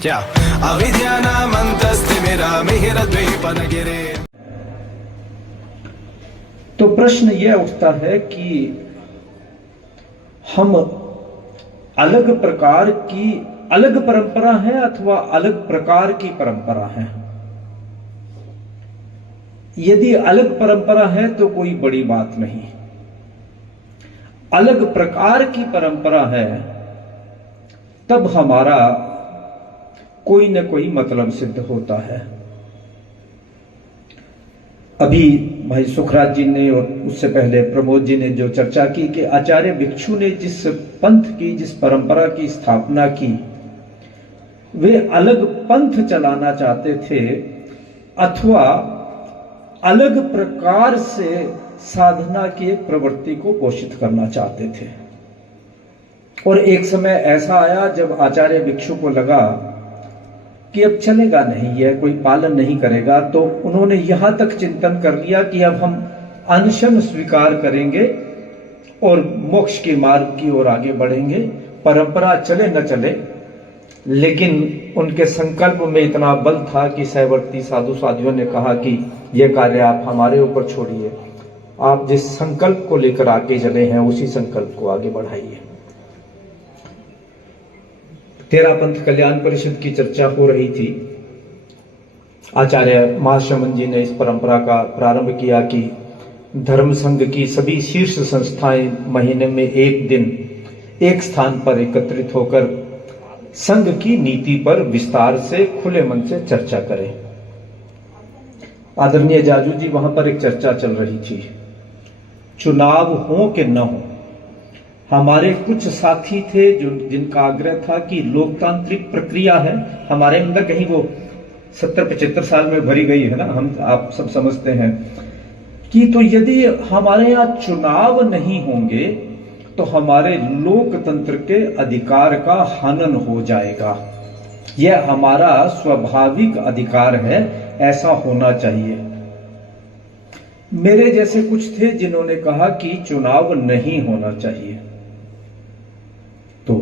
क्या अविद्यानामन्तस्तिमिरामिहिरद्वीपनगिरे। तो प्रश्न यह उठता है कि हम अलग प्रकार की अलग परंपरा है अथवा अलग प्रकार की परंपरा है। यदि अलग परंपरा है तो कोई बड़ी बात नहीं, अलग प्रकार की परंपरा है तब हमारा कोई न कोई मतलब सिद्ध होता है। अभी भाई सुखराज जी ने और उससे पहले प्रमोद जी ने जो चर्चा की कि आचार्य भिक्षु ने जिस पंथ की, जिस परंपरा की स्थापना की, वे अलग पंथ चलाना चाहते थे अथवा अलग प्रकार से साधना की एक प्रवृत्ति को पोषित करना चाहते थे। और एक समय ऐसा आया जब आचार्य भिक्षु को लगा कि अब चलेगा नहीं, यह कोई पालन नहीं करेगा, तो उन्होंने यहां तक चिंतन कर लिया कि अब हम अनशन स्वीकार करेंगे और मोक्ष के मार्ग की ओर आगे बढ़ेंगे। परंपरा चले न चले, लेकिन उनके संकल्प में इतना बल था कि सहवर्ती साधु साधियों ने कहा कि यह कार्य आप हमारे ऊपर छोड़िए, आप जिस संकल्प को लेकर आगे चले हैं उसी संकल्प को आगे बढ़ाइए। तेरा पंथ कल्याण परिषद की चर्चा हो रही थी। आचार्य महाश्रमण जी ने इस परंपरा का प्रारंभ किया कि धर्म संघ की सभी शीर्ष संस्थाएं महीने में एक दिन एक स्थान पर एकत्रित होकर संघ की नीति पर विस्तार से खुले मन से चर्चा करें। आदरणीय जाजू जी, वहां पर एक चर्चा चल रही थी, चुनाव हो कि न हो। हमारे कुछ साथी थे जो जिनका आग्रह था कि लोकतांत्रिक प्रक्रिया है, हमारे अंदर कहीं वो 70-75 साल में भरी गई है ना, हम आप सब समझते हैं कि तो यदि हमारे यहाँ चुनाव नहीं होंगे तो हमारे लोकतंत्र के अधिकार का हनन हो जाएगा। यह हमारा स्वाभाविक अधिकार है, ऐसा होना चाहिए। मेरे जैसे कुछ थे जिन्होंने कहा कि चुनाव नहीं होना चाहिए। तो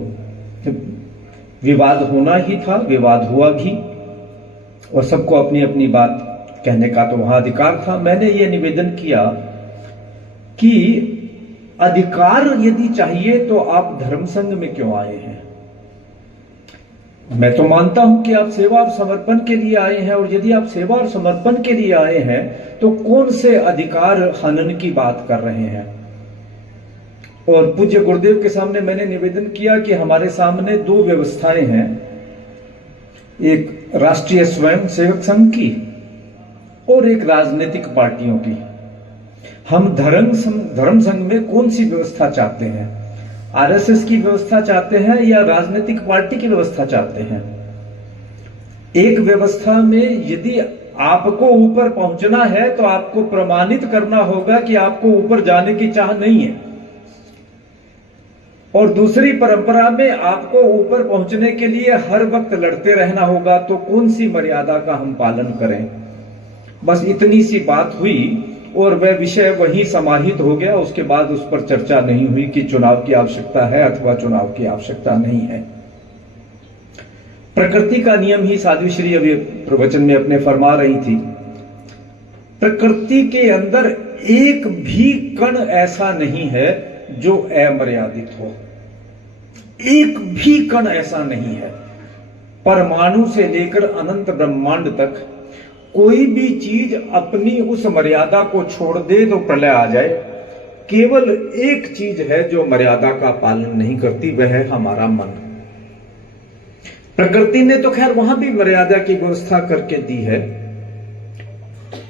विवाद होना ही था, विवाद हुआ भी, और सबको अपनी अपनी बात कहने का तो वहां अधिकार था। मैंने ये निवेदन किया कि अधिकार यदि चाहिए तो आप धर्म संघ में क्यों आए हैं? मैं तो मानता हूं कि आप सेवा और समर्पण के लिए आए हैं, और यदि आप सेवा और समर्पण के लिए आए हैं तो कौन से अधिकार हनन की बात कर रहे हैं? और पूज्य गुरुदेव के सामने मैंने निवेदन किया कि हमारे सामने दो व्यवस्थाएं हैं, एक राष्ट्रीय स्वयं सेवक संघ की और एक राजनीतिक पार्टियों की। हम धर्म संघ में कौन सी व्यवस्था चाहते हैं? आरएसएस की व्यवस्था चाहते हैं या राजनीतिक पार्टी की व्यवस्था चाहते हैं? एक व्यवस्था में यदि आपको ऊपर पहुंचना है तो आपको प्रमाणित करना होगा कि आपको ऊपर जाने की चाह नहीं है, और दूसरी परंपरा में आपको ऊपर पहुंचने के लिए हर वक्त लड़ते रहना होगा। तो कौन सी मर्यादा का हम पालन करें? बस इतनी सी बात हुई और वह विषय वहीं समाहित हो गया। उसके बाद उस पर चर्चा नहीं हुई कि चुनाव की आवश्यकता है अथवा चुनाव की आवश्यकता नहीं है। प्रकृति का नियम ही साध्वीश्री अभी प्रवचन में अपने फरमा रही थी, प्रकृति के अंदर एक भी कण ऐसा नहीं है जो अमर्यादित हो, एक भी कण ऐसा नहीं है। परमाणु से लेकर अनंत ब्रह्मांड तक कोई भी चीज अपनी उस मर्यादा को छोड़ दे तो प्रलय आ जाए। केवल एक चीज है जो मर्यादा का पालन नहीं करती, वह है हमारा मन। प्रकृति ने तो खैर वहां भी मर्यादा की व्यवस्था करके दी है।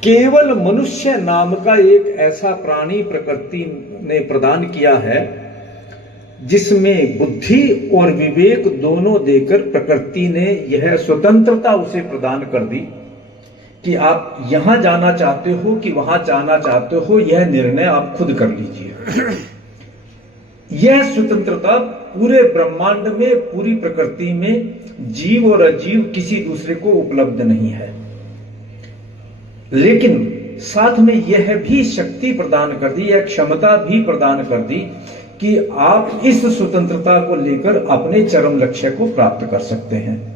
केवल मनुष्य नाम का एक ऐसा प्राणी प्रकृति ने प्रदान किया है जिसमें बुद्धि और विवेक दोनों देकर प्रकृति ने यह स्वतंत्रता उसे प्रदान कर दी कि आप यहां जाना चाहते हो कि वहां जाना चाहते हो, यह निर्णय आप खुद कर लीजिए। यह स्वतंत्रता पूरे ब्रह्मांड में, पूरी प्रकृति में जीव और अजीव किसी दूसरे को उपलब्ध नहीं है। लेकिन साथ में यह भी शक्ति प्रदान कर दी, यह क्षमता भी प्रदान कर दी कि आप इस स्वतंत्रता को लेकर अपने चरम लक्ष्य को प्राप्त कर सकते हैं।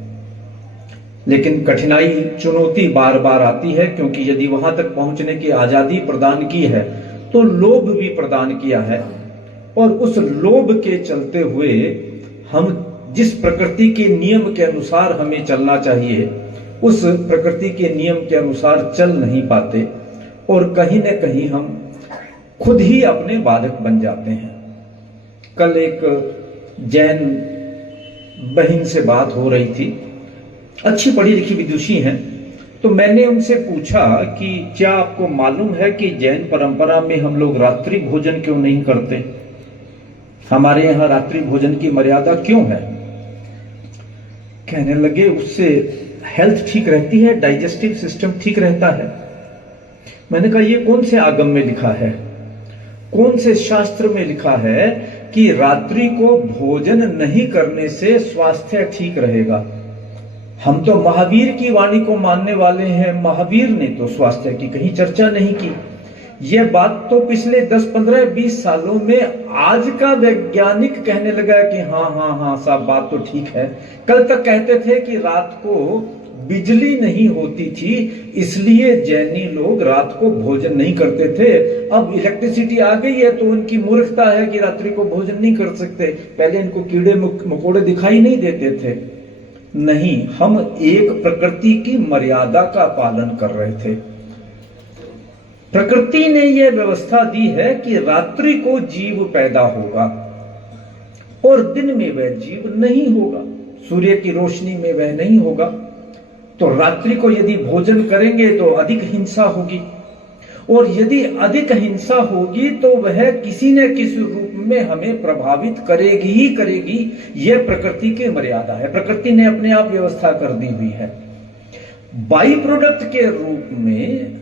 लेकिन कठिनाई, चुनौती बार बार आती है, क्योंकि यदि वहां तक पहुंचने की आजादी प्रदान की है तो लोभ भी प्रदान किया है। और उस लोभ के चलते हुए हम जिस प्रकृति के नियम के अनुसार हमें चलना चाहिए, उस प्रकृति के नियम के अनुसार चल नहीं पाते, और कहीं न कहीं हम खुद ही अपने बाधक बन जाते हैं। कल एक जैन बहन से बात हो रही थी, अच्छी पढ़ी लिखी विदुषी हैं, तो मैंने उनसे पूछा कि क्या आपको मालूम है कि जैन परंपरा में हम लोग रात्रि भोजन क्यों नहीं करते? हमारे यहां रात्रि भोजन की मर्यादा क्यों है? कहने लगे उससे हेल्थ ठीक रहती है, डाइजेस्टिव सिस्टम ठीक रहता है। मैंने कहा ये कौन से आगम में लिखा है, कौन से शास्त्र में लिखा है कि रात्रि को भोजन नहीं करने से स्वास्थ्य ठीक रहेगा? हम तो महावीर की वाणी को मानने वाले हैं, महावीर ने तो स्वास्थ्य की कहीं चर्चा नहीं की। यह बात तो पिछले 10, 15, 20 सालों में आज का वैज्ञानिक कहने लगा कि हाँ साहब बात तो ठीक है। कल तक कहते थे कि रात को बिजली नहीं होती थी इसलिए जैनी लोग रात को भोजन नहीं करते थे। अब इलेक्ट्रिसिटी आ गई है तो उनकी मूर्खता है कि रात्रि को भोजन नहीं कर सकते। पहले इनको कीड़े मकोड़े दिखाई नहीं देते थे। नहीं, हम एक प्रकृति की मर्यादा का पालन कर रहे थे। प्रकृति ने यह व्यवस्था दी है कि रात्रि को जीव पैदा होगा और दिन में वह जीव नहीं होगा, सूर्य की रोशनी में वह नहीं होगा। तो रात्रि को यदि भोजन करेंगे तो अधिक हिंसा होगी, और यदि अधिक हिंसा होगी तो वह किसी न किसी रूप में हमें प्रभावित करेगी ही करेगी। यह प्रकृति की मर्यादा है, प्रकृति ने अपने आप व्यवस्था कर दी हुई है। बाई प्रोडक्ट के रूप में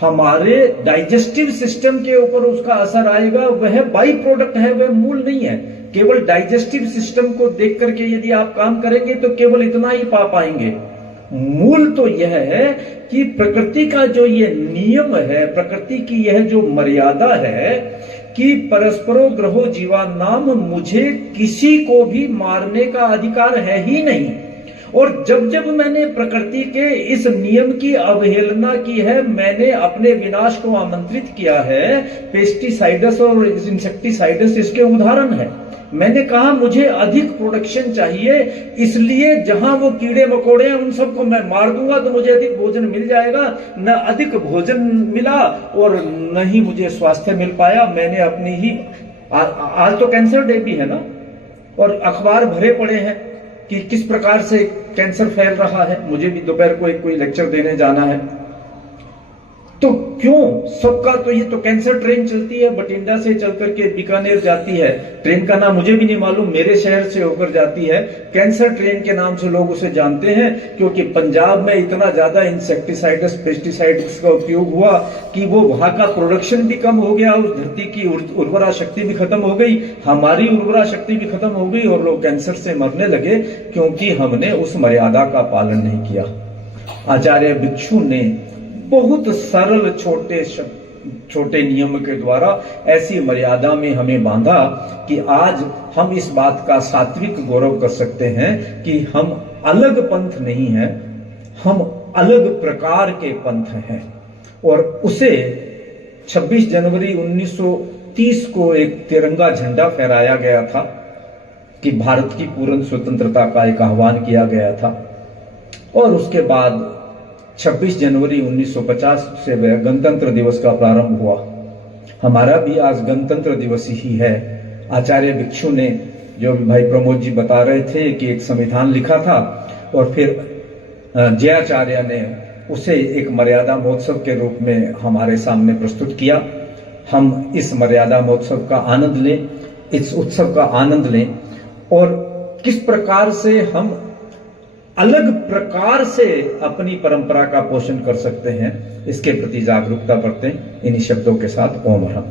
हमारे डाइजेस्टिव सिस्टम के ऊपर उसका असर आएगा, वह बाई प्रोडक्ट है, वह मूल नहीं है। केवल डाइजेस्टिव सिस्टम को देख करके यदि आप काम करेंगे तो केवल इतना ही पा पाएंगे। मूल तो यह है कि प्रकृति का जो ये नियम है, प्रकृति की यह जो मर्यादा है कि परस्परो ग्रहो जीवा नाम, मुझे किसी को भी मारने का अधिकार है ही नहीं। और जब जब मैंने प्रकृति के इस नियम की अवहेलना की है, मैंने अपने विनाश को आमंत्रित किया है। पेस्टिसाइड्स और इंसेक्टिसाइड्स इसके उदाहरण है। मैंने कहा मुझे अधिक प्रोडक्शन चाहिए, इसलिए जहां वो कीड़े मकोड़े हैं उन सबको मैं मार दूंगा तो मुझे अधिक भोजन मिल जाएगा। न अधिक भोजन मिला और न ही मुझे स्वास्थ्य मिल पाया। मैंने अपनी ही आज तो कैंसर डे भी है ना, और अखबार भरे पड़े हैं कि किस प्रकार से कैंसर फैल रहा है। मुझे भी दोपहर को कोई लेक्चर देने जाना है। तो क्यों सबका, तो ये तो कैंसर ट्रेन चलती है, बठिंडा से चल करके बीकानेर जाती है। ट्रेन का नाम मुझे भी नहीं मालूम, मेरे शहर से होकर जाती है। कैंसर ट्रेन के नाम से लोग उसे जानते हैं, क्योंकि पंजाब में इतना ज्यादा इंसेक्टिसाइड्स, पेस्टिसाइड्स का उपयोग हुआ कि वो वहां का प्रोडक्शन भी कम हो गया, उस धरती की उर्वरा शक्ति भी खत्म हो गई, हमारी उर्वरा शक्ति भी खत्म हो गई, और लोग कैंसर से मरने लगे क्योंकि हमने उस मर्यादा का पालन नहीं किया। आचार्य भिक्षु ने बहुत सरल छोटे नियम के द्वारा ऐसी मर्यादा में हमें बांधा कि आज हम इस बात का सात्विक गौरव कर सकते हैं कि हम अलग पंथ नहीं हैं, हम अलग प्रकार के पंथ हैं। और उसे 26 जनवरी 1930 को एक तिरंगा झंडा फहराया गया था कि भारत की पूर्ण स्वतंत्रता का एक आह्वान किया गया था। और उसके बाद 26 जनवरी 1950 से वह गणतंत्र दिवस का प्रारंभ हुआ। हमारा भी आज गणतंत्र दिवस ही है। आचार्य भिक्षु ने, जो भाई प्रमोद जी बता रहे थे, कि एक संविधान लिखा था और फिर जयाचार्य ने उसे एक मर्यादा महोत्सव के रूप में हमारे सामने प्रस्तुत किया। हम इस मर्यादा महोत्सव का आनंद लें, इस उत्सव का आनंद लें, और किस प्रकार से हम अलग प्रकार से अपनी परंपरा का पोषण कर सकते हैं, इसके प्रति जागरूकता बरतें। इन्हीं शब्दों के साथ ओम हर।